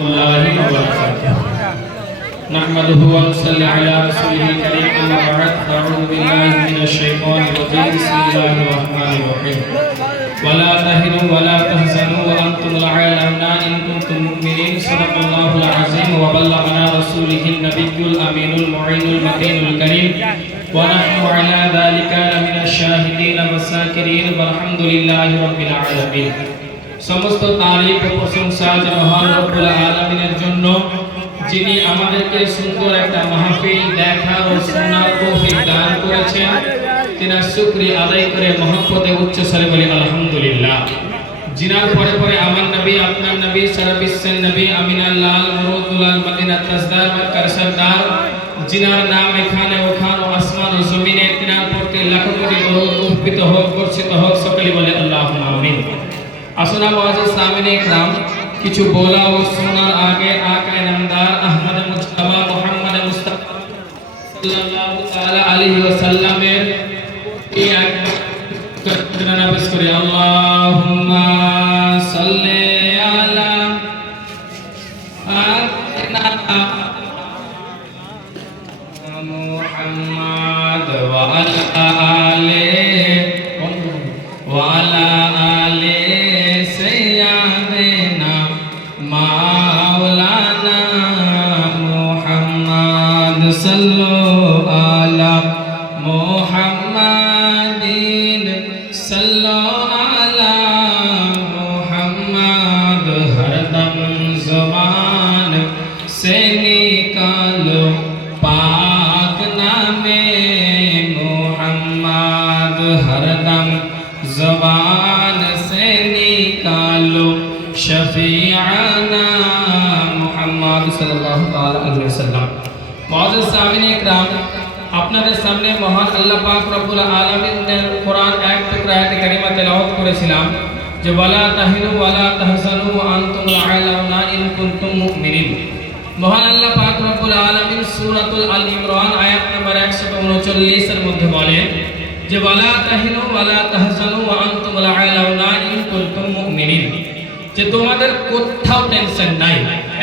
الله وبركاته. نحمده ونصلي على رسوله الكريم. أما بعد فأعوذ بالله من الشيطان الرجيم. بسم الله الرحمن الرحيم. ولا تهنوا ولا تحزنوا وأنتم الأعلون إن كنتم مؤمنين. صدق الله العظيم وبلغنا رسوله النبي الأمين المعين المتين الكريم ونحن على ذلك لمن الشاهدين والشاكرين والحمد لله رب العالمين. সমস্ত তারিফ ও প্রশংসা যে মহান রব্বুল আলামিনের জন্য, যিনি আমাদেরকে সুন্দর একটা মাহফিল দেখার ও শোনার তৌফিক দান করেছেন। তিনার শুকরিয়া আদায় করে মহব্বতে উচ্চ স্বরে বলি আলহামদুলিল্লাহ। জিনার পরে পরে আমার নবী, আপনার নবী, সারা বিশ্বের নবী, আমিনাল্লাহ মুরুদুল্লাহ মদিনা তাজদার মক্কার সরদার, জিনার নাম এখানে ওখানে আসমান ও জমিনে, তিনার প্রতি লাখ কোটি দরুদ উৎপিত হোক, বর্ষিত হোক, সকলে বলে আল্লাহুম্মা আমিন। আসুন মুআজ্জিজ সামিনে ইকরাম, কিছু বলা ও শোনার আগে আকায়ে নামদার আহমদ মুজতবা মুহাম্মদ মুস্তাফা সাল্লাল্লাহু তাআলা আলাইহি ওয়াসাল্লামের এই আয়াতটা পেশ করি। আল্লাহুম্মা সাল্লি আলা মুহাম্মদ ওয়া আলা আলিহি ওয়া আলা ज़बान से निकालो शफीआना मुहम्मद सल्लल्लाहु अलैहि वसल्लम। मुआज़्ज़िज़ सामीन इकराम, আপনাদের সামনে মহান আল্লাহ পাক রব্বুল আলামিনের কোরআন এক টুকরা আয়াত কারিমা তেলাওয়াত করেছিলাম যে ওয়ালা তাহিনু ওয়ালা তাহজানু ওয়া আনতুমুল আ'লাউনা ইন কুনতুম মুমিনিন। মহান আল্লাহ পাক রব্বুল আলামিন সূরাতুল আল ইমরান আয়াত নম্বর 139 এর মধ্যে বলেন যে ওয়ালা তাহিনু ওয়ালা তাহজানু ওয়া আনতুমুল আ'লাউনা ইন কুনতুম মুমিনিন, যে তোমাদের কোথাও টেনশন নাই।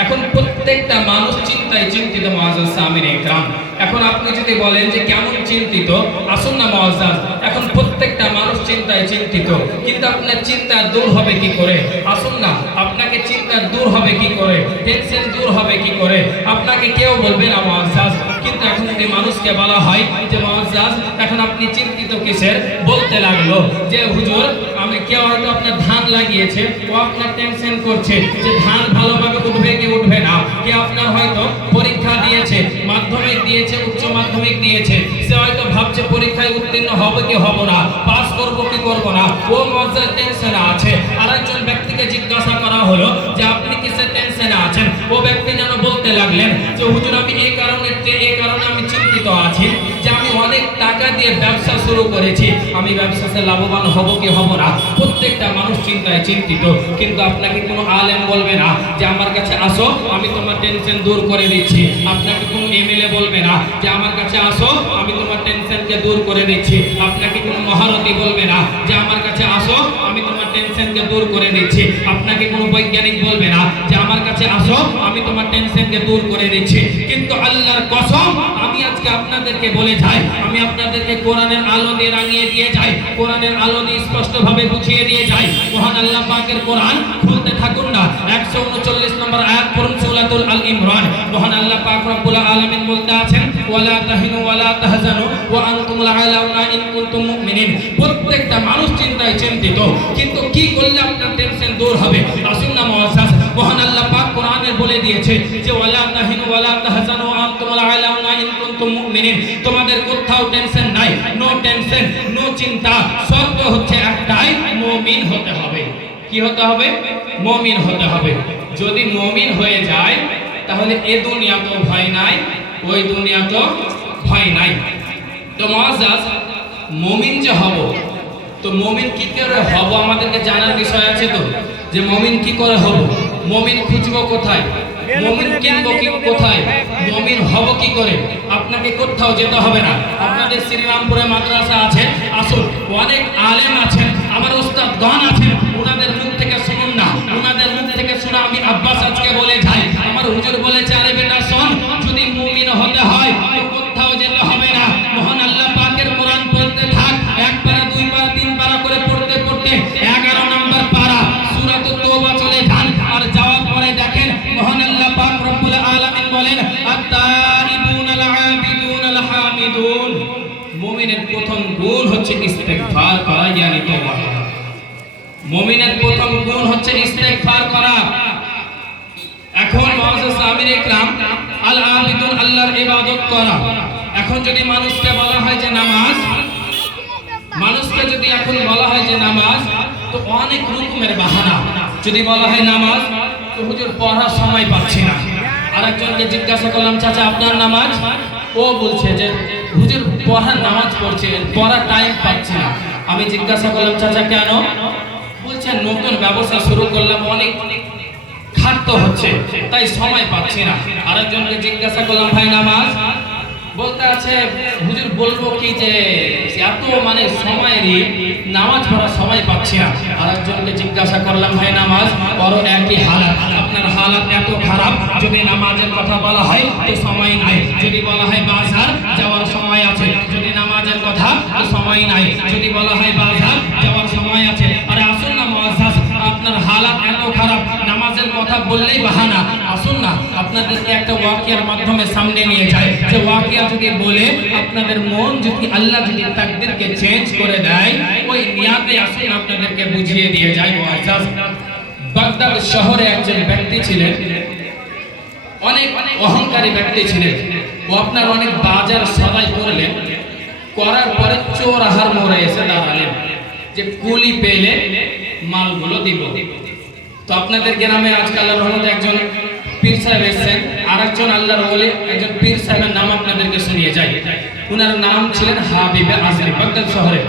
এখন প্রত্যেকটা মানুষ চিন্তায় চিন্তিত মুআজ্জিজ সামিনে ইকরাম। এখন আপনি যদি বলেন যে কেমন চিন্তিত, আসুন না মুআজ্জিজ, এখন প্রত্যেকটা মানুষ চিন্তায় চিন্তিত, কিন্তু আপনার চিন্তা দূর হবে কি করে? আসুন না, আপনাকে চিন্তা দূর হবে কি করে, টেনশন দূর হবে কি করে? আপনাকে কেউ বলবে না মুআজ্জিজ, কিন্তু এখন যদি মানুষকে বলা হয় যে মুআজ্জিজ এখন আপনি চিন্তিত কিসের, বলতে লাগলো যে হুজুর আমি কেউ হয়তো আপনার ধান লাগিয়েছে, ও আপনার টেনশন করছে যে ধান ভালোভাবে উঠবে কি উঠবে না। কে আপনার হয়তো পরীক্ষা দিয়েছে, মাধ্যমিক দিয়েছে, উচ্চ মাধ্যমিক দিয়েছে, সে হয়তো ভাবছে পরীক্ষায় উত্তীর্ণ হবে কি হবে না, পাস করব কি করব না, ও মুআজ্জিজ টেনশনে আছে। আরেকজন ব্যক্তিকে জিজ্ঞাসা করা হলো যে আপনি কিসের টেনশনে আছেন, ও ব্যক্তি যেন বলতে লাগলেন যে হুজুর আমি এই কারণে আমি চিন্তিত আছি যে আমি অনেক টাকা দিয়ে ব্যবসা শুরু করেছি, আমি ব্যবসাতে লাভবান হব কি হব না। প্রত্যেকটা মানুষ চিন্তায় চিন্তিত, কিন্তু আপনাকে কোনো আলেম বলবে না যে আমার কাছে আসো আমি তোমার টেনশন দূর করে দিচ্ছি। আপনাকে কোনো এমএলএ বলবে না যে আমার কাছে আসো আমি তোমার টেনশনকে দূর করে দিচ্ছি। আপনাকে কোনো মহারথী বলবে না যে আমার কাছে আসো আমি তোমার টেনশনকে দূর করে দিচ্ছি। আপনাকে কোনো বৈজ্ঞানিক বলবে না যে আমার কাছে আসো আমি তোমার টেনশনকে দূর করে দিচ্ছি। কিন্তু আল্লাহর কসম আমি আজকে আপনাদেরকে বলে যাই, আমি আপনাদেরকে কোরআনের আলো দিয়ে রাঙিয়ে দিয়ে যাই, কোরআনের আলো দিয়ে স্পষ্টভাবে বুঝিয়ে দিয়ে যাই। মহান আল্লাহ পাকের কোরআন খুলতে থাকুন না, 139 নম্বর আয়াত পড়ুন সূরাতুল আল ইমরান। মহান আল্লাহ পাক রব্বুল আলামিন বলতে আছেন ওয়ালা তাহিনু ওয়ালা তাহজানু ওয়া আনতুমুল আ'লাউনা ইন কুনতুম মুমিনিন। প্রত্যেকটা মানুষ চিন্তায় চিন্তিত, কিন্তু কি করলে আপনার টেনশন দূর হবে? আসুন না মুআজ্জিজ, মহান আল্লাহ পাক কোরআনে বলে দিয়েছে যে ওয়ালা তাহিনু ওয়ালা তাহজানু ওয়া আনতুমুল আ'লাউনা ইন কুনতুম মুমিনিন। তোমাদের কোথাও টেনশন নাই, নো টেনশন, নো চিন্তা। শর্ত হচ্ছে একটাই, মুমিন হতে হবে। কি হতে হবে? মুমিন হতে হবে। যদি মুমিন হয়ে যায় তাহলে এ দুনিয়া তো ভয় নাই, ওই দুনিয়া তো ভয় নাই। তো মুআজ্জিজ মুমিন যে হব, তো মুমিন কি করে হব আমাদেরকে জানার বিষয় আছে তো, যে মুমিন কি করে হব, মুমিন খুঁজবো কোথায়, মুমিন কিনবো কি কোথায়, মুমিন হব কি করে? আপনাকে কোথাও যেতে হবে না। আপনাদের শ্রীরামপুরে মাদ্রাসা আছে, আসুন, অনেক আলেম আছেন, আমার ওস্তাদ গণ আছেন, ওনাদের মুখ থেকে শুনুন না, ওনাদের মুখ থেকে শোনা আমি আব্বাস আজকে বলে যাই ইস্তেগফার করা, ইয়ানি তওবা। মুমিনের প্রথম গুণ হচ্ছে ইস্তেগফার করা। এখন মুআজ্জাজ সামির ইকরাম আল আবিদুন, আল্লাহর ইবাদত করা। এখন যদি মানুষকে বলা হয় যে নামাজ, মানুষকে যদি এখন বলা হয় যে নামাজ, তো অনেক রকমের বাহানা। যদি বলা হয় নামাজ, তো হুজুর পড়ার সময় পাচ্ছি না। আরেকজনকে জিজ্ঞাসা করলাম, চাচা আপনার নামাজ? ও বলছে যে হুজুর পড়ার নামাজ পড়ছে, পড়ার টাইম পাচ্ছি না। আমি জিজ্ঞাসা করলাম, চাচা কেন? বলছে নতুন ব্যবসা শুরু করলাম, অনেক খাটতে হচ্ছে, তাই সময় পাচ্ছি না। আরেকজনকে জিজ্ঞাসা করলাম, ভাই নামাজ? বলতে আছে হুজুর বলবো কি যে এত মানে সময়েরই নামাজ পড়ার সময় পাচ্ছি না। আরেকজনকে জিজ্ঞাসা করলাম, ভাই নামাজ পড়ো, একই হালাত, আপনার হালাত এত খারাপ, যদি নামাজের কথা বলা হয় তো সময় নাই, যদি বলা হয় বাজার যাওয়ার সময় আছে, যদি নামাজের কথা তো সময় নাই, যদি বলা হয় বাজার যাওয়ার সময় আছে। আরে আসুন না মুআজ্জাজ, আপনার হালাত এত খারাপ, নামাজের কথা বললেই বাহানা। আসুন না আপনাদেরকে একটা ওয়াকিয়ার মাধ্যমে সামনে নিয়ে যায়, যে ওয়াকিয়া যদি বলে আপনাদের মন যদি আল্লাহ যদি তাকদীরকে চেঞ্জ করে দেয়, ওই নিয়াতে আসুন আপনাদেরকে বুঝিয়ে দিয়ে যায়। মুআজ্জাজ, বাগদাদ শহরে একজন ব্যক্তি ছিলেন, অনেক অহংকারী ব্যক্তি ছিলেন। ও আপনার অনেক বাজার সদাই করলেন, করার পরে চৌরাহার মোড়ে এসে দাঁড়ালেন যে কুলি পেলে মালগুলো দিব। তো আপনাদের গ্রামে আজকাল রহমতে একজন পীর সাহেব এসেছেন, আরেকজন আল্লাহর ওলি, একজন পীর সাহেবের নাম আপনাদেরকে শুনিয়ে যাই। উনার নাম ছিলেন হাবিব আজমি, বাগদাদ শহরে।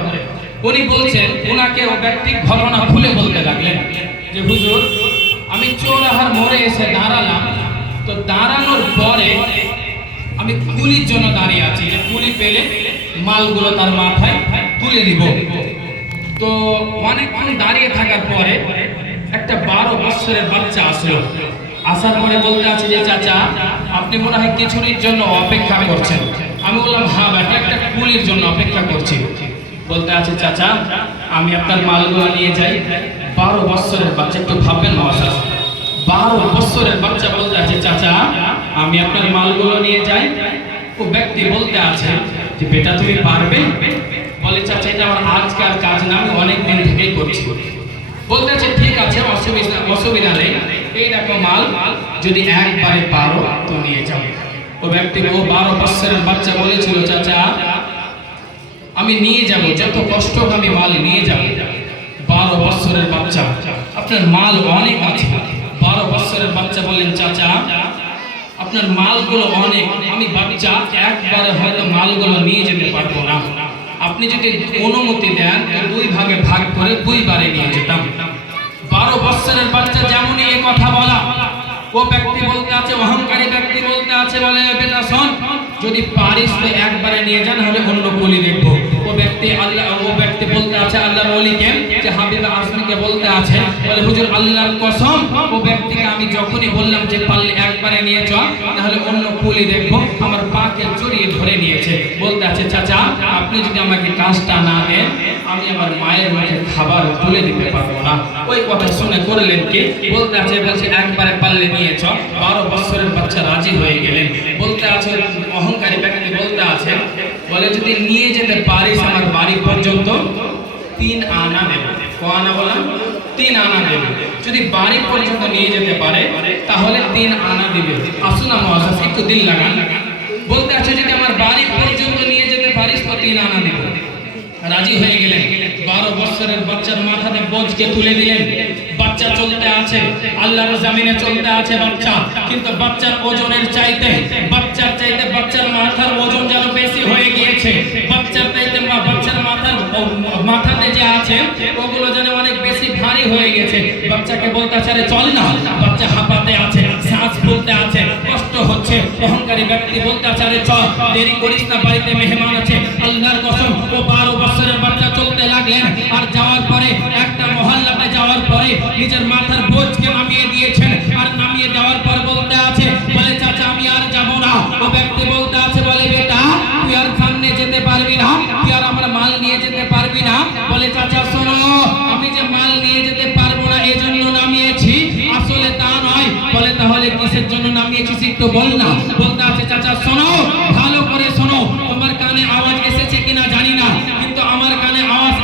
উনি বলছেন, উনাকে ও ব্যক্তি ঘটনা খুলে বলতে লাগলেন যে হুজুর আমি চৌরাহার মোড়ে এসে দাঁড়ালাম, তো দাঁড়ানোর পরে আমি কুলির জন্য দাঁড়িয়ে আছি, যে কুলি পেলে মালগুলো তার মাথায় তুলে দিব। তো অনেকক্ষণ দাঁড়িয়ে থাকার পরে একটা 12 বছরের বাচ্চা আসলো। আসার পরে বলতে আছে যে চাচা আপনি মনে হয় কিছুর জন্য অপেক্ষা করছেন। আমি বললাম হ্যাঁ বেটা, একটা কুলির জন্য অপেক্ষা করছি। বলতে আছে চাচা আমি আপনার মালগুলো নিয়ে যাই। 12 বছরের বাচ্চা, একটু ভাববেন মুআজ্জাজ, 12 বছরের বাচ্চা বলতে আছে চাচা আমি আপনার মালগুলো নিয়ে যাই। ও ব্যক্তি বলতে আছে যে বেটা তুমি পারবে? বলে চাচা এটা আমার আজকাল কাজ না, আমি অনেক দিন থেকেই করছি। বলতে আছে ঠিক আছে, অসুবিধা নেই, এই দেখো মাল, যদি একবারে পারো তো নিয়ে যাও। ও ব্যক্তি, ও 12 বছরের বাচ্চা বলেছিল চাচা আমি নিয়ে যাব, যত কষ্ট আমি মাল নিয়ে যাব। 12 বছরের বাচ্চা, আপনার মাল অনেক আছে। 12 বছরের বাচ্চা বললেন চাচা আপনার মালগুলো অনেক, আমি বাচ্চা একবারে হয়তো মালগুলো নিয়ে যেতে পারবো না, আপনি যদি অনুমতি দেন তো 2 ভাগে ভাগ করে 2 বারে নিয়ে যেতাম। 12 বছরের বাচ্চা যেমনই এই কথা বলা, ও ব্যক্তি বলতে আছে, অহংকারী ব্যক্তি বলতে আছে, বলে বেটা শোন, যদি পারিস তো একবারে নিয়ে যান, হলে অন্য কুলি দেখবো। ও ব্যক্তি বলতে আছে আল্লাহর ওলিকে, যে হাবিব আজমিকে বলতে আছে, বলে হুজুর আল্লাহর কসম, ও ব্যক্তিকে আমি যখনই বললাম যে পারলে একবারে নিয়ে যাও, তাহলে অন্য কুলি দেখবো, আমার পাকে জড়িয়ে ধরে নিয়েছে। বলতে আছে চাচা আপনি যদি আমাকে কাজটা না দেন, আমি আমার মায়ের মুখে খাবার তুলে দিতে পারবো না। ওই কথা শুনে করলেন কি? বলতে আছে বলছে একবারে পারলে নিয়ে চ। 12 বছরের বাচ্চা রাজি হয়ে গেলেন। বলতে আছে অহংকারী ব্যক্তি বলতে আছে, বলে যদি নিয়ে যেতে পারিস আমার বাড়ি পর্যন্ত 3 আনা দেবে। ক আনা বললাম? 3 আনা দেবে। যদি বাড়ি পর্যন্ত নিয়ে যেতে পারে তাহলে 3 আনা দিবে। আসুন না মুআজ্জাজ, একটু দিল লাগান। বলতে আছে যদি আমার বাড়ি পর্যন্ত নিয়ে যেতে পারিস তো 3 আনা দেবে। রাজি হয়ে গেলেন। 12 বছরের বাচ্চার মাথাতে বোঝকে তুলে দিলেন। বাচ্চা চলতে আছে, আল্লাহর জমিনে চলতে আছে বাচ্চা, কিন্তু বাচ্চার ওজনের চাইতে বাচ্চার মাথার ওজন যেন বেশি হয়ে গিয়েছে। বাচ্চার মাথাতে যে আছে ওগুলো যেন অনেক বেশি ভারী হয়ে গেছে। বাচ্চাকে বলতে আছে আরে চল না, বাচ্চা হাঁপাতে আছে, শ্বাস ফুলতে আছে, কষ্ট হচ্ছে। অহংকারী ব্যক্তি বলতে আছে আরে চল, দেরি করিস না, বাড়িতে মেহমান আছে। আল্লাহর কসম, ও 12 বছরের বাচ্চা চলতে লাগলেন। আর যাওয়ার পরে একটা মহল্লাতে যাওয়ার পরে নিজের মাথার বোঝকে নামিয়ে দিয়েছেন। আর নামিয়ে দেওয়ার পর বলতে আছে, বলে চাচা আমি আর যাব না। ও ব্যক্তি বলতে আছে, বলে বেটা তুই আর সামনে যেতে পারবি না, তুই আর আমার মাল নিয়ে যেতে পারবি না। বলে চাচা শোনো, আমি যে মাল নিয়ে যেতে পারবো না এজন্য নামিয়েছি, আসলে তা নয়। বলে তাহলে কিসের জন্য নামিয়েছিস একটু বল না। বলতে আছে চাচা শোনো, ভালো করে শোনো, তোমার কানে আওয়াজ এসেছে কিনা জানি না, কিন্তু আমার কানে আওয়াজ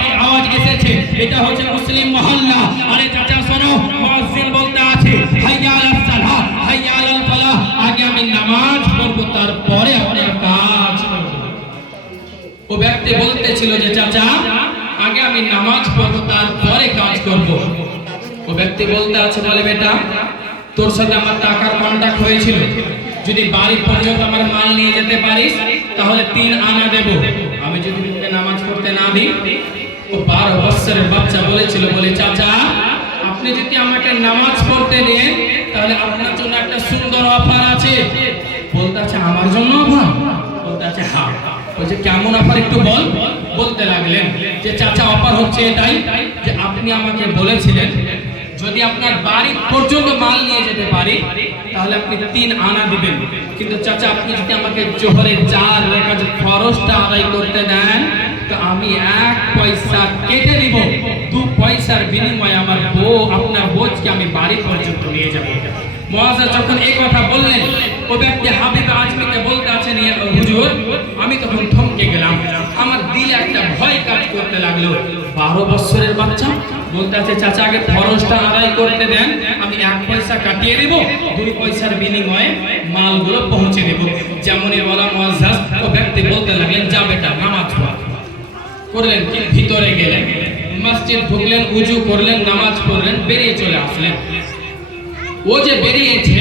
বলেছিল যে চাচা আগে আমি নামাজ পড়বো তারপরে কাজ করব। ও ব্যক্তি বলতে আছে, বলে বেটা তোর সাথে আমার টাকার কন্ট্যাক্ট হয়েছিল, যদি বাড়ি পর্যন্ত আমার মাল নিয়ে যেতে পারিস তাহলে 3 আনা দেব, আমি যদি তোকে নামাজ পড়তে না দিই। ও 12 বছরের বাচ্চা বলেছিল, বলে চাচা আপনি যদি আমাকে নামাজ পড়তে দেন তাহলে আপনার জন্য একটা সুন্দর অফার আছে। বলতে আছে আমার জন্য অফার? বলতে আছে হ্যাঁ। বলছে কেমন অফার একটু বল। বলতে লাগলেন যে চাচা অফার হচ্ছে এটাই যে আপনি আমাকে বলেছিলেন যদি আপনার বাড়ি পর্যন্ত মাল নিয়ে যেতে পারি তাহলে আপনি 3 আনা দিবেন, কিন্তু চাচা আপনি যদি আমাকে জোহরের 4 রাকাত ফরজটা আদায় করতে দেন তো আমি 1 পয়সা কেটে নিব, 2 পয়সার বিনিময়ে আমার আপনার বোঝকে আমি বাড়ি পর্যন্ত নিয়ে যাব। মুয়াজ্জিজ যখন এই কথা বললেন ও ব্যক্তি হাবিব আজমিকে বলতে আছেন, হুজুর আমি তখন থমকে গেলাম, আমার দিলে একটা ভয় কাজ করতে লাগলো। 12 বছরের বাচ্চা বলতে আছে চাচা আগে ফরজটা আদায় করতে দেন, আমি 1 পয়সা কাটিয়ে দেব, 2 পয়সার বিনিময়ে মালগুলো পৌঁছে দেব। যেমনই বলা মুয়াজ্জিজ ও ব্যক্তি বলতে লাগলেন যা বেটা নামাজ পড়। করলেন কি, ভিতরে গেলেন, মসজিদ ঢুকলেন, উজু করলেন, নামাজ পড়লেন, বেরিয়ে চলে আসলেন। ও যে বেরিয়েছে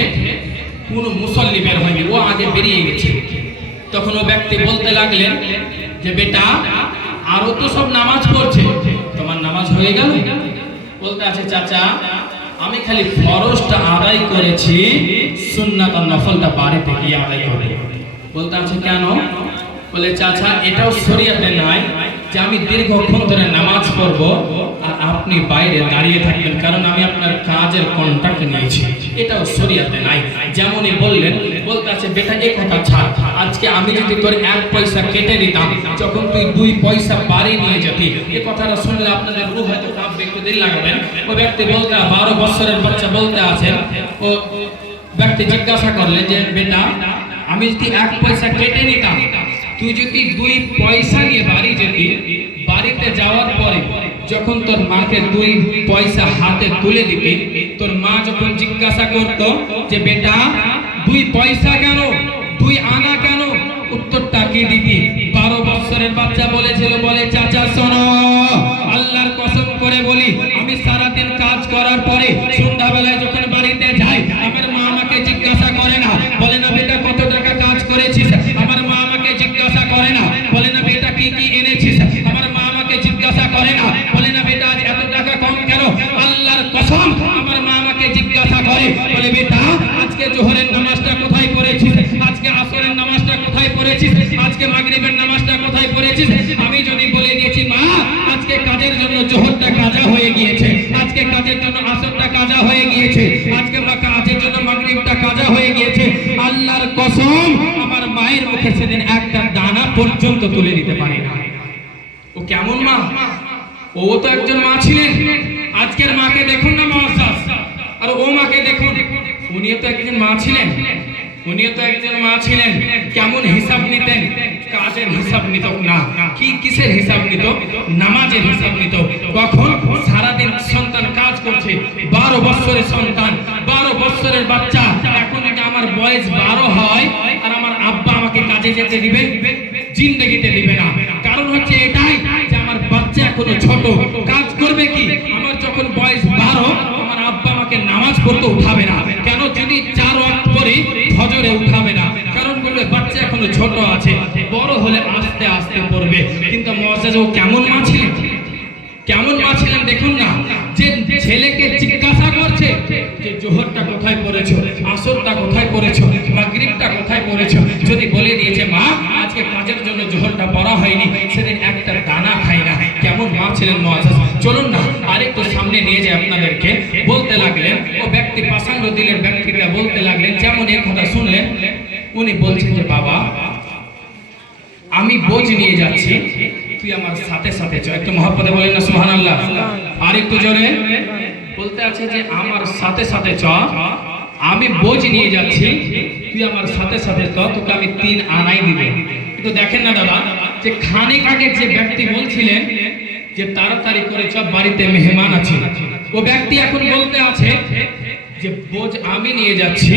কোন মুসল্লি বের হয়নি, ও আগে বেরিয়ে গেছে। তখন ও ব্যক্তি বলতে লাগলেন যে বেটা আরো তো সব নামাজ পড়ছে, তোমার নামাজ হয়ে গেল? বলতে আছে চাচা আমি খালি ফরজটা আদায় করেছি, সুন্নাত আর নফলটা বাড়িতে গিয়ে আদায় করে। বলতে আছে কেন? বলে চাচা এটাও শরীয়তে নাই যে আমি দীর্ঘক্ষণ ধরে নামাজ পড়বো আর আপনি বাইরে দাঁড়িয়ে থাকবেন, কারণ আমি আপনার কাজের কন্ট্রাক্ট নিয়েছি, এটাও শরীয়তে নাই। যেমনই বললেন বলতে আছে বেটা এই কথা ছাড়, আজকে আমি যদি তোর 1 পয়সা কেটে দিতাম যখন তুই 2 পয়সা বাড়ি নিয়ে যেতি, এই কথাটা শুনলে আপনাদের রূহ হয়তো কাঁপবে, একটু দিন লাগবেন। ও ব্যক্তি বলতে 12 বছরের বাচ্চা বলতে আছেন, ও ব্যক্তি জিজ্ঞাসা করলেন যে বেটা আমি যদি 1 পয়সা কেটে নিতাম, তুই যদি 2 পয়সা নিয়ে বাড়ি যেতি, বাড়িতে যাওয়ার পরে যখন তোর মাকে 2 পয়সা হাতে তুলে দিবি, তোর মা যখন জিজ্ঞাসা করতো যে বেটা 2 পয়সা কেন, 2 আনা কেন, উত্তরটা কি দিবি? 12 বছরের বাচ্চা বলেছিল, বলে চাচা শোনো আল্লাহর কসম করে বলি আমি সারা দিন কাজ করার পরে সন্ধ্যাবেলায় যখন বাড়িতে যাই আমার মা আমাকে জিজ্ঞাসা করে না, বলে না বেটা কত টাকা কাজ করেছিস, আমার মা আমাকে জিজ্ঞাসা করে না, বলে না বেটা কি কি এনেছিস, আমার মা আমাকে জিজ্ঞাসা করে না, বলে না বেটা আজ এত টাকা কম কেন, আল্লাহর কসম আমার মা আমাকে জিজ্ঞাসা করে, বলে বেটা আজকে জোহরের নামাজটা কোথায় পড়েছিস, আজকে আসরের নামাজটা কোথায় পড়েছিস, আজকে মাগরিবের নামাজটা কোথায় পড়েছিস। আমি যদি বলে দিয়েছি মা আজকে কাজের জন্য জোহরটা কাজা হয়ে গিয়েছে, আজকে কাজের জন্য আসরটা কাজা হয়ে গিয়েছে, আজকে কাজের জন্য মাগরিবটা কাজা হয়ে গিয়েছে, আল্লাহর কসম আমার মায়ের মুখে সেদিন একটা দানা পর্যন্ত তুলে দিতে পারি না। ও কেমন মা? ও তো একজন মা ছিলেন। আজকের মাকে দেখুন না মুয়াজ্জিজ, আর ও মাকে দেখুন, উনিও তো একজন মা ছিলেন, উনিও তো একজন মা ছিলেন। কেমন হিসাব নিতেন? কাজের হিসাব নিত না, কি কিসের হিসাব নিত? নামাজের হিসাব নিত। কখন? সারাদিন সন্তান কাজ করছে, 12 বছরের সন্তান, 12 বছরের বাচ্চা। এখন যদি আমার বয়স 12 হয় আর আমার আব্বা আমাকে কাজে যেতে দিবে? জিন্দেগিতে দিবে না। কারণ হচ্ছে এটাই যে আমার বাচ্চা এখনো ছোট, কাজ করবে কি? আমার যখন বয়স 12 আমার আব্বা আমাকে নামাজ পড়তে উঠাবে না। কেন? যদি 4 ওয়াক্ত পড়ি ফজরে উঠাবে না, কারণ বলবে বাচ্চা এখনো ছোট আছে, বড় হলে আস্তে আস্তে পড়বে। কিন্তু মুয়াজ্জিজ ও কেমন মা ছিলেন, কেমন মা ছিলেন দেখুন না, যে ছেলেকে জিজ্ঞাসা করছে যে জোহরটা কোথায় পড়েছো, আসরটা কোথায় পড়েছো, মাগরিবটা কোথায় পড়েছো। যদি বলে দিয়েছে মা আজকে কাজের জন্য জোহরটা পড়া হয়নি, সেদিন একটা দানা খাই না। কেমন মা ছিলেন মুয়াজ্জিজ। চলুন না আরেকটু সামনে নিয়ে যাই আপনাদেরকে। বলতে লাগলেন ও ব্যক্তি পাসাঙ্গ দিলের ব্যক্তিটা বলতে লাগলেন, যেমন এই কথা শুনলেন উনি বলছেন যে বাবা আমি বোঝ নিয়ে যাচ্ছি, তুই আমার সাথে সাথে চল। একটু মহব্বতে বলেন না সুবহানাল্লাহ। আর একটু জোরে বলতে আছে যে আমার সাথে সাথে চল, আমি বোঝ নিয়ে যাচ্ছি, তুই আমার সাথে সাথে চল, তোকে আমি 3 আনাই দিব। কিন্তু দেখেন না দাদা, যে খানিক আগে যে ব্যক্তি বলছিলেন যে তাড়াতাড়ি করে চল বাড়িতে মেহমান আছে, ও ব্যক্তি এখন বলতে আছে যে বোঝ আমি নিয়ে যাচ্ছি,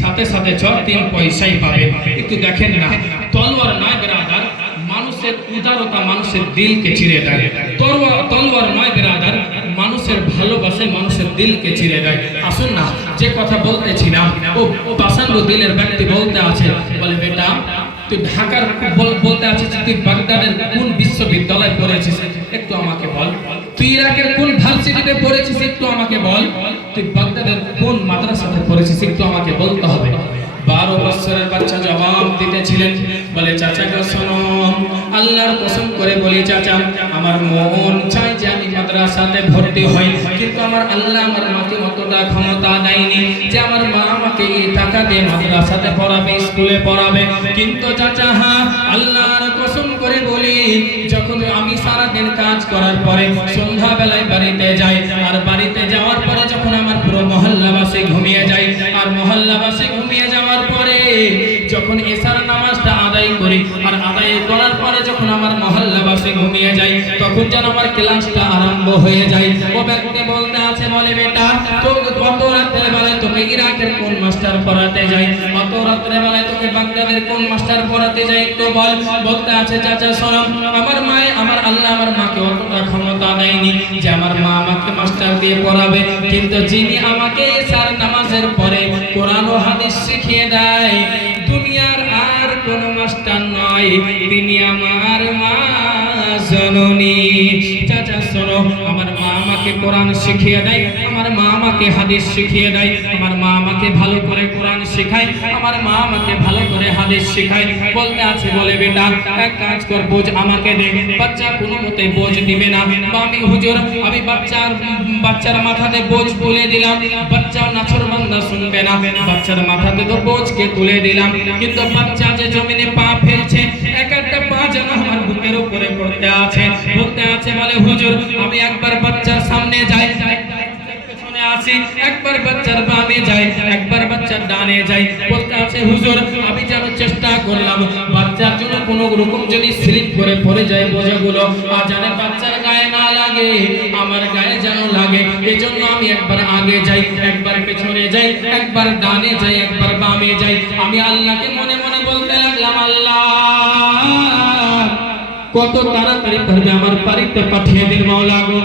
সাথে সাথে চল 3 পয়সাই পাবে। একটু দেখেন না, তলোয়ার না ব্রাদার, মানুষ মানুষের উদারতা মানুষের দিলকে চিরে দেয়। তলোয়ার নয় বেরাদার, মানুষের ভালোবাসে মানুষের দিলকে চিরে দেয়। আসুন না, যে কথা বলতেছিলাম, ও পাষাণ্ড দিলের ব্যক্তি বলতে আছে, বলে বেটা তুই ঢাকার বলতে আছিস, তুই বাগদাদের কোন বিশ্ববিদ্যালয়ে পড়েছিস একটু আমাকে বল, তুই ইরাকের কোন ভার্সিটিতে পড়েছিস একটু আমাকে বল, তুই বাগদাদের কোন মাদ্রাসাতে পড়েছিস একটু আমাকে বলতে হবে। 12 বছরের বাচ্চা জবাব দিতেছিলেন, বলে চাচা গো শোনো, আল্লাহর কসম করে বলি চাচা, আমার মন চাই যে আমি মাদ্রাসাতে ভর্তি হই, কিন্তু আমার আল্লাহ আমার মাকে অতটা ক্ষমতা দেয়নি যে আমার মা আমাকে এই টাকা দিয়ে মাদ্রাসাতে পড়াবে, স্কুলে পড়াবে। কিন্তু চাচা হ্যাঁ, আল্লাহর কসম করে বলি, যখন আমি সারাদিন কাজ করার পরে সন্ধ্যাবেলায় বাড়িতে যাই, আর বাড়িতে যাওয়ার পরে যখন আমার পুরো মহল্লাবাসী ঘুমিয়ে যায়, আর মহল্লাবাসী ঘুমিয়ে যাওয়ার পরে যখন এশার নামাজটা আদায় করি, আর আদায় করার পরে যখন আমার মহল্লাবাসী ঘুমিয়ে যায়, তখন যেন আমার ক্লাসটা আরম্ভ হয়ে যায়। ও ব্যক্তি বলতে আছে, বলে বেটা তো কত রাতের বেলায় তোকে ইরাকের কোন মাস্টার পড়াতে যাই, কত রাতের বেলায় তোকে বাগদাদের কোন মাস্টার পড়াতে যাই একটু বল। বলতে আছে চাচা শোনো, আমার মায়ে আমার আল্লাহ আমার মাকে অতটা ক্ষমতা দেয়নি যে আমার মা আমাকে মাস্টার দিয়ে পড়াবে, কিন্তু যিনি আমাকে এশার নামাজের পরে কোরআন ও হাদিস শিখিয়ে দেয়, দুনিয়ার আর কোন মাস্টার নয়, তিনি আমার মা জননী। চাচা শোনো, আমার মা আমাকে কোরআন শিখিয়ে দেয়, আমার মা আমাকে হাদিস শিখিয়ে দেয়, আমার মা আমাকে ভালো করে কোরআন শেখায়, আমার মা আমাকে ভালো করে হাদিস শেখায়। বলতে আছে, বলে বেটা এক কাজ কর, বোঝ আমাকে দে। বাচ্চা কোনো মতে বোঝ দিবে না। আমি হুজুর, আমি বাচ্চার মাথাতে বোঝ তুলে দিলাম, বাচ্চাও নাছরবান্দা শুনবে না, বাচ্চার মাথাতে তো বোঝকে তুলে দিলাম, কিন্তু বাচ্চা যে জমিনে পা ফেলছে, এক একটা পা যেন আমার বুকের উপরে পড়তে আছে। বলতে আছে, বলে হুজুর আমি একবার বাচ্চার সামনে যাই, পেছনে আসি, একবার বাচ্চার বামে যাই, একবার বাচ্চার ডানে যাই। বলতে আছে হুজুর আমি যেন চেষ্টা করলাম বাচ্চার জন্য কোনো রকম যদি স্লিপ করে পড়ে যায় বোঝাগুলো, আর জানে বাচ্চার গায়ে না লাগে, আমার গায়ে যেন লাগে, এজন্য আমি একবার আগে যাই, একবার পেছনে যাই, একবার ডানে যাই, একবার বামে যাই। আমি আল্লাহকে মনে মনে বলতে লাগলাম, আল্লাহ কত তাড়াতাড়ি করবে আমার বাড়িতে পাঠিয়ে দিন মাওলা গো।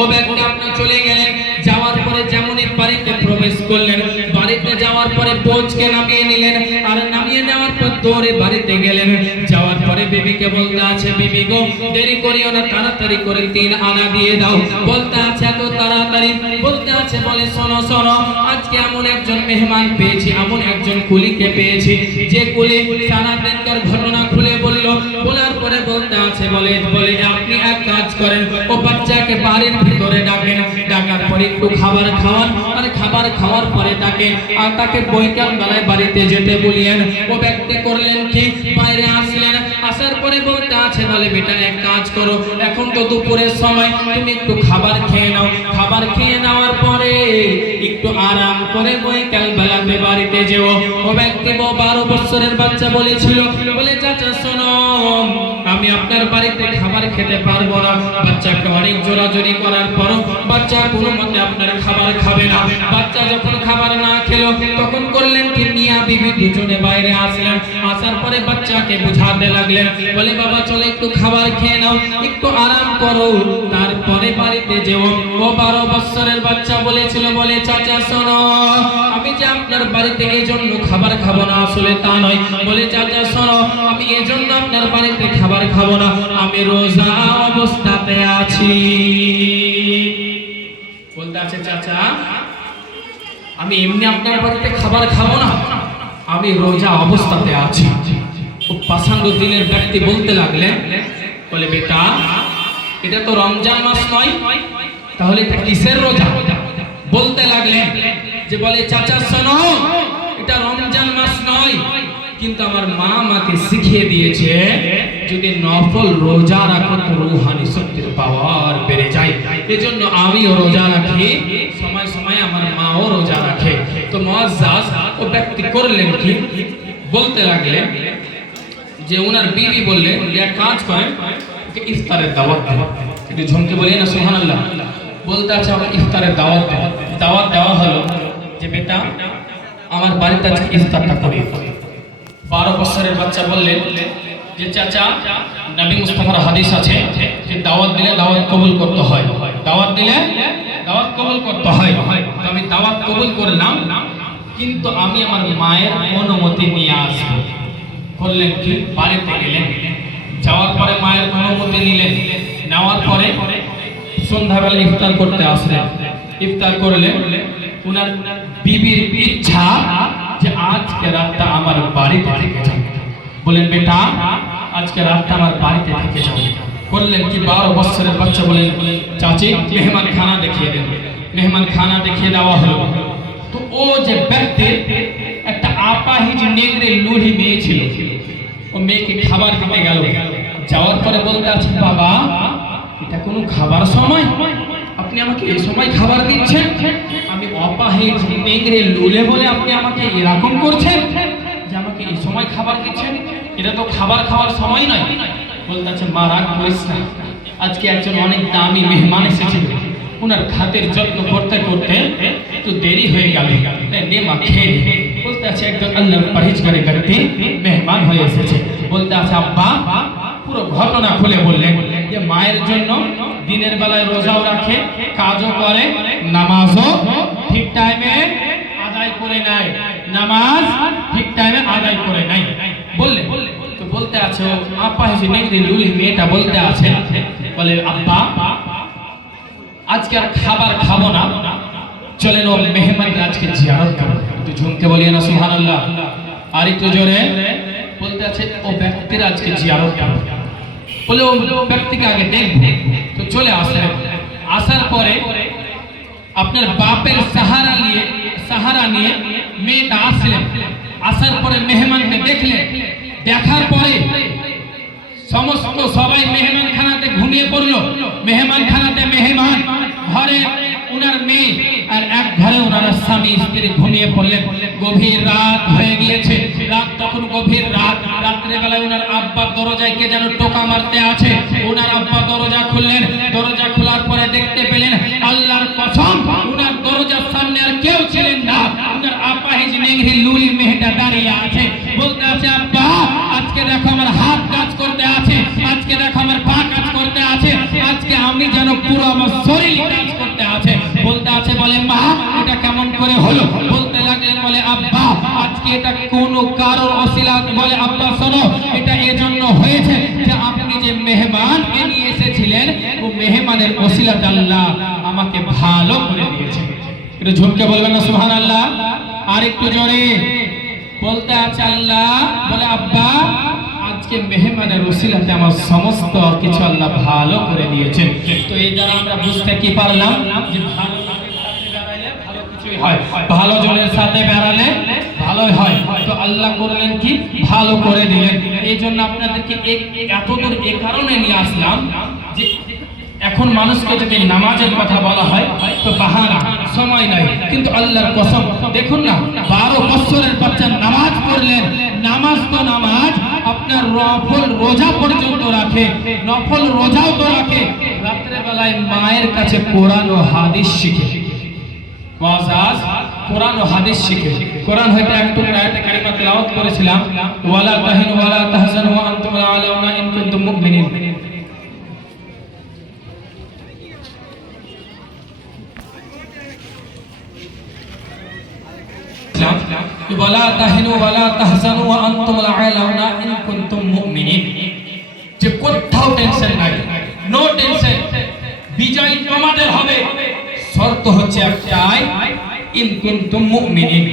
ও ব্যক্তি আপনি চলে গেলেন, যাওয়ার পরে যেমনই বাড়িতে প্রবেশ করলেন, বাড়িতে যাওয়ার পরে বোঝকে নামিয়ে নিলেন, আর নামিয়ে নেওয়ার পর দৌড়ে বাড়িতে গেলেন। যাওয়ার পরে বিবিকে বলতে আছে, বিবি গো দেরি করিও না, তাড়াতাড়ি করে 3 আনা দিয়ে দাও। বলতে আছে এত তাড়াতাড়ি? বলতে আছে, বলে শোনো শোনো, আজকে এমন একজন মেহমান পেয়েছি, এমন একজন কুলিকে পেয়েছি, যে কুলি সারা দিনকার ঘটনা খুলে বলল। বলার পরে বলতে আছে, বলে আপনি এক কাজ করেন, ও বাচ্চাকে বাড়ির ভিতরে ডাকেন, ডাকার পরে একটু খাবার খাওয়ান, আর খাবার খাওয়ার পরে তাকে বৈকাল বেলায় বাড়িতে যেতে বলিয়েন। ও ব্যক্তি করলেন কি, বাইরে আসলেন, আসার পরে বলতে আছে, বলে বেটা এক কাজ করো, এখন তো দুপুরের সময়, তুমি একটু খাবার খেয়ে নাও, খাবার খেয়ে নেওয়ার পরে একটু আরাম করে বৈকাল বেলাতে বাড়িতে যেও। ও ব্যক্তি 12 বছরের বাচ্চা বলেছিল, বলে চাচা শোনো, আমি আপনার বাড়িতে খাবার খেতে পারবো না। বাচ্চাকে অনেক জোরাজোরি করার পরও বাচ্চা কোনো মতে আপনার খাবার খাবে না। বাচ্চা যখন খাবার না খেলো, তখন করলেন কি, মিয়া বিবি দুজনে বাইরে আসলেন, আসার পরে বাচ্চাকে বুঝাতে লাগলেন, বলে বাবা চলো একটু খাবার খেয়ে নাও, একটু আরাম করো, তারপরে বাড়িতে যেও। ও 12 বছরের বাচ্চা বলেছিল, বলে চাচা শোনো, আমি যে আপনার বাড়িতে এই জন্য খাবার খাবো না, আসলে তা নয়। বলে চাচা শোনো, আমি এই জন্য আপনার বাড়িতে খাবার খাবো না, আমি রোজা অবস্থাতে আছি। বলতে আছে চাচা আমি এমনি আপনার বাড়িতে খাবার খাবো না, আমি রোজা অবস্থাতে আছি। ও পাষাণ্ড দিনের ব্যক্তি বলতে লাগলেন, বলে বেটা এটা তো রমজান মাস নয়, তাহলে এটা কিসের রোজা? বলতে লাগলেন যে, বলে চাচা শোনো, এটা রমজান মাস নয়, কিন্তু আমার মা আমাকে শিখিয়ে দিয়েছে যদি নফল রোজা রাখো তো রূহানি শক্তির পাওয়ার বেড়ে যায়, এজন্য আমিও রোজা রাখি, সময় সময় আমার মাও রোজা রাখে। তো মুআজ্জাজ ও ব্যক্তি করলেন কি, বলতে লাগলেন যে ওনার বিবি বললেন এক কাজ করেন, ইফতারের দাওয়াত দেন। একটু ঝুমকে বলি না সুবহানাল্লাহ। বলতে আছে আমার ইফতারের দাওয়াত দেন। দাওয়াত দেওয়া হলো যে বেটা আমার বাড়িতে আজকে ইফতারটা করি। 12 বছরের বাচ্চা বললেন যে চাচা নবী মুস্তাফার হাদিস আছে যে দাওয়াত দিলে দাওয়াত কবুল করতে হয়, দাওয়াত দিলে দাওয়াত কবুল করতে হয়। তো আমি দাওয়াত কবুল করলাম, কিন্তু আমি আমার মায়ের অনুমতি নিয়ে আসবো। করলেন কি, বাড়িতে গেলেন, যাওয়ার পরে মায়ের অনুমতি নিলেন, নেওয়ার পরে সন্ধ্যাবেলা ইফতার করতে আসলেন। ইফতার করলে উনার বিবির ইচ্ছা যে আজকে রাতটা আমার বাড়িতে থেকে যাবে। বলেন বেটা আজকে রাতটা আমার বাড়িতে থেকে যাবে। করলেন কি, 12 বছরের বাচ্চা বলেন চাচি মেহমান খানা দেখিয়ে দেন। মেহমান খানা দেখিয়ে দেওয়া হলো। তো ও যে ব্যক্তি একটা আপাহিজ নেগড়ে লুহি মেয়ে ছিল, ও মেয়েকে খাবার দিতে গেল। যাওয়ার পরে বলতে আছে বাবা এটা কোনো খাবার সময়, আপনি আমাকে এই সময় খাবার দিচ্ছেন? আমি অপাহিজ নেগড়ে লুলে বলে আপনি আমাকে এরকম করছেন যে আমাকে এই সময় খাবার দিচ্ছেন? এটা তো খাবার খাওয়ার সময় নয়। বলতে আছে মা রাগ করিস না, আজকে একজন অনেক দামি মেহমান এসেছিল, উনার খাতের যত্ন করতে করতে একটু দেরি হয়ে গেল, নে মা খেয়ে। বলতে আছে একজন আল্লাহর পরহেজগার ব্যক্তি মেহমান হয়ে এসেছে। বলতে আছে আব্বা পুরো ঘটনা খুলে বললেন যে মায়ের জন্য দিনের বেলায় রোজাও রাখে, কাজও করে, নামাজও ঠিক টাইমে আদায় করে নাই, নামাজ ঠিক টাইমে আদায় করে নাই বললেন। তো বলতে আছে আপা হেসে নেগড়ে লুলি মেয়েটা বলতে আছে, বলে আব্বা আজকে আর খাবার খাবো না, চলেন ও মেহমানকে আজকে জিয়ারত করব। একটু ঝুমকে বলিয়ে না সুবহানাল্লাহ, আর একটু জোরে। বলতে আছে ও ব্যক্তির আজকে জিয়ারত করব। বলে ও ব্যক্তিকে আগে দেখব। তো চলে আসলেন। আসার পরে আপনার বাপের সাহারা নিয়ে মেয়েটা আসলেন। আসার পরে মেহমানকে দেখলেন। দেখার পরে সমস্ত সবাই মেহমান খানাতে ঘুমিয়ে পড়লো। মেহমান খানাতে মেহমান, ঘরে উনার মেয়ে, আর এক ঘরে ওনার স্বামী স্ত্রী ঘুমিয়ে পড়লেন। গভীর রাত হয়ে গিয়েছে। রাত তখন গভীর রাত। রাত্রে বেলায় ওনার আব্বা দরজায় কে যেন টোকা মারতে আছে। ওনার আব্বা দরজা খুললেন। দরজা খোলার পরে দেখতে পেলেন আল্লাহর কসম ওনার দরজার সামনে আর কেউ ছিলেন না, ওনার আপাহিজ নেগড়ি লুলি মেয়েটা দাঁড়িয়ে আছে। বলতে আছে আব্বা আজকে দেখো আমার হাত কাজ করতে আছে, আজকে দেখো আমার পা কাজ করতে আছে, আজকে আমি যেন পুরো আমার শরীর কাজ করতে আছে। বলতে আছে বলে মা এটা কেমন করে হলো? বলতে লাগলেন বলে আব্বা আজকে এটা কোন কারণ ওসিলা। বলে আব্বা শোনো এটা এজন্য হয়েছে যে আপনি যে মেহমানকে নিয়ে এসেছিলেন ও মেহমানের ওসিলাতে আল্লাহ আমাকে ভালো করে দিয়েছে। একটু ঝুমকে বলবেন না সুবহানাল্লাহ, আর একটু জোরে। বলতে আছে আল্লাহ বলে আব্বা আজকে মেহমানের ওসিলাতে আমার সমস্ত কিছু আল্লাহ ভালো করে দিয়েছেন। তো এই দ্বারা আমরা বুঝতে কি পারলাম যে ভালো কিছুই হয়, ভালো জনের সাথে বেড়ালে ভালোই হয়। তো আল্লাহ করলেন কি ভালো করে দিলেন। এই জন্য আপনাদেরকে এতদূর এই কারণে নিয়ে আসলাম যে এখন মানুষকে যদি নামাজের কথা বলা হয় তো বাহানা, সময় নাই। কিন্তু আল্লাহর কসম দেখুন না 12 বছরের বাচ্চা নামাজ পড়লেন। নামাজ তো নামাজ, আপনার নফল রোজা পর্যন্ত রাখে, নফল রোজাও তো রাখে। রাত্রে বেলায় মায়ের কাছে কোরআন ও হাদিস শিখে, ওয়াজ কোরআন ও হাদিস শিখে। কোরআন হইতে একটু আয়াতে কারিমা তেলাওয়াত করেছিলাম, ওয়ালা তাহিনু ওয়ালা তাহজানু ওয়া আনতুম আ'লাউনা ইন কুনতুম মুমিনিন। ওয়ালা তাহিনু ওয়ালা তাহজানু ওয়া আনতুম আ'লাউনা ইন কুনতুম মুমিনিন। যে কোথাও টেনশন নাই, নো টেনশন, বিজয় তোমাদের হবে। শর্ত হচ্ছে একটাই, ইন কুনতুম মুমিনিন,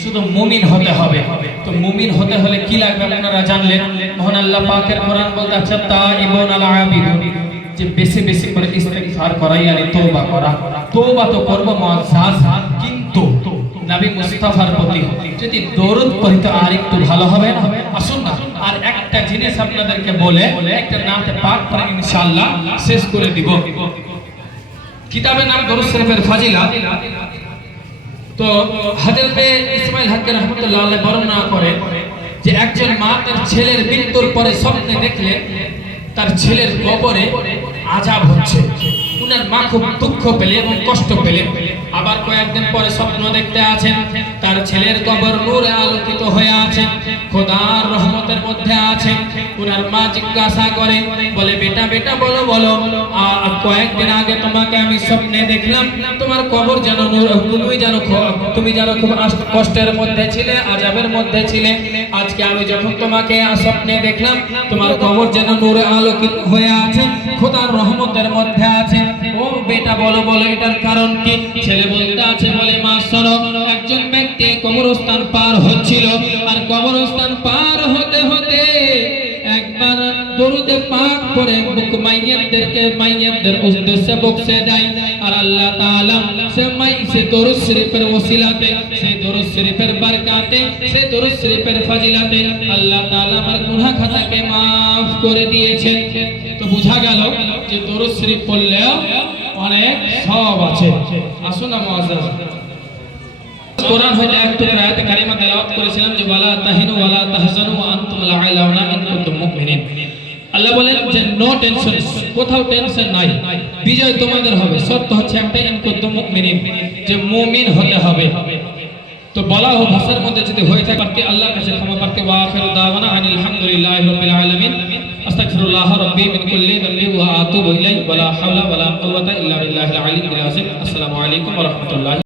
শুধু মুমিন হতে হবে। তো মুমিন হতে হলে কি লাগবে আপনারা জানলেন। মহান আল্লাহ পাকের কোরআন বলতে আছে তাইবুন আল আবিদুন, যে বেশি বেশি করে ইস্তিগফার করা, ইয়ানি তওবা করা। তওবা তো করব মুআজ্জাজ, কিন্তু নবী মুস্তাফার প্রতি যদি দরুদ পড়ি তো আর একটু ভালো হবে না। আসুন না আর একটা জিনিস আপনাদেরকে বলে একটা নাতে পাক করে ইনশাআল্লাহ শেষ করে দিব। কিতাবের নাম দরুদ শরীফের ফাজিলাত। তো হযরত ইসমাঈল হক রাহমাতুল্লাহ আলাইহি বর্ণনা করে যে একজন মা তার ছেলের মৃত্যুর পরে স্বপ্নে দেখলেন তার ছেলের কবরে আযাব হচ্ছে। উনার মা খুব দুঃখ পেলে এবং কষ্ট পেলে। আবার কয়েকদিন পরে স্বপ্ন দেখতে আছেন তার ছেলের কবর নূরে আলোকিত হয়ে আছে, খোদার রহমতের মধ্যে আছে। উনার মা জিজ্ঞাসা করে, বলে বেটা বেটা বলো বলো, কয়েকদিন আগে তোমাকে আমি স্বপ্নে দেখলাম তোমার কবর যেন তুমি যেন খুব কষ্টের মধ্যে ছিলে, আযাবের মধ্যে ছিলে। আজকে আমি যখন তোমাকে স্বপ্নে দেখলাম তোমার কবর যেন নূরে আলোকিত হয়ে আছে, খোদার রহমতের মধ্যে আছে। ও বেটা বলো বলো এটার কারণ কি? ছেলে বলতে আছে, বলে মা শোনো, একজন ব্যক্তি কবরস্থান পার হচ্ছিল, আর কবরস্থান পার হতে হতে একবার দরুদে পাক পড়ে মাইয়াতদের উদ্দেশ্যে বকশে দেয়। আর আল্লাহ তাআলা সে দরুদ শরীফের ওসিলাতে, সে দরুদ শরীফের বরকতে, সে দরুদ শরীফের ফজিলতে আল্লাহ তাআলা আমার গুনাহ খাতাকে maaf করে দিয়েছেন। তো বোঝা গেল যে দরুদ শরীফ পড়লেও অনেক সওয়াব আছে। আসুন না মুআজ্জাজ, কোরআন হইতে এক টুকরা আয়াত কারিমা তেলাওয়াত করেছিলাম যে ওয়ালা তাহিনু ওয়ালা তাহজানু ওয়া আনতুম লা আ'লাউনা ইন কুনতুম মুমিনিন। আল্লাহ বলেন যে নো টেনশন, কোথাও টেনশন নাই, বিজয় তোমাদের হবে। শর্ত হচ্ছে একটা, ইন কুনতুম মুমিনিন, যে মুমিন হতে হবে। তো বলা ও ভাষার মধ্যে যদি হয়ে থাকে পারতে আল্লাহর কাছে ক্ষমা পারতে। ওয়া আখিরু দাওয়ানা আনিল হামদুলিল্লাহি রাব্বিল আলামিন। আস্তাগফিরুল্লাহ রাব্বি মিন কুল্লি যামবি ওয়া আতুবু ইলাইহি ওয়া লা হাওলা ওয়া লা কুওয়াতা ইল্লা বিল্লাহিল আলিয়্যিল আযীম। আসসালামু আলাইকুম ওয়া রাহমাতুল্লাহ।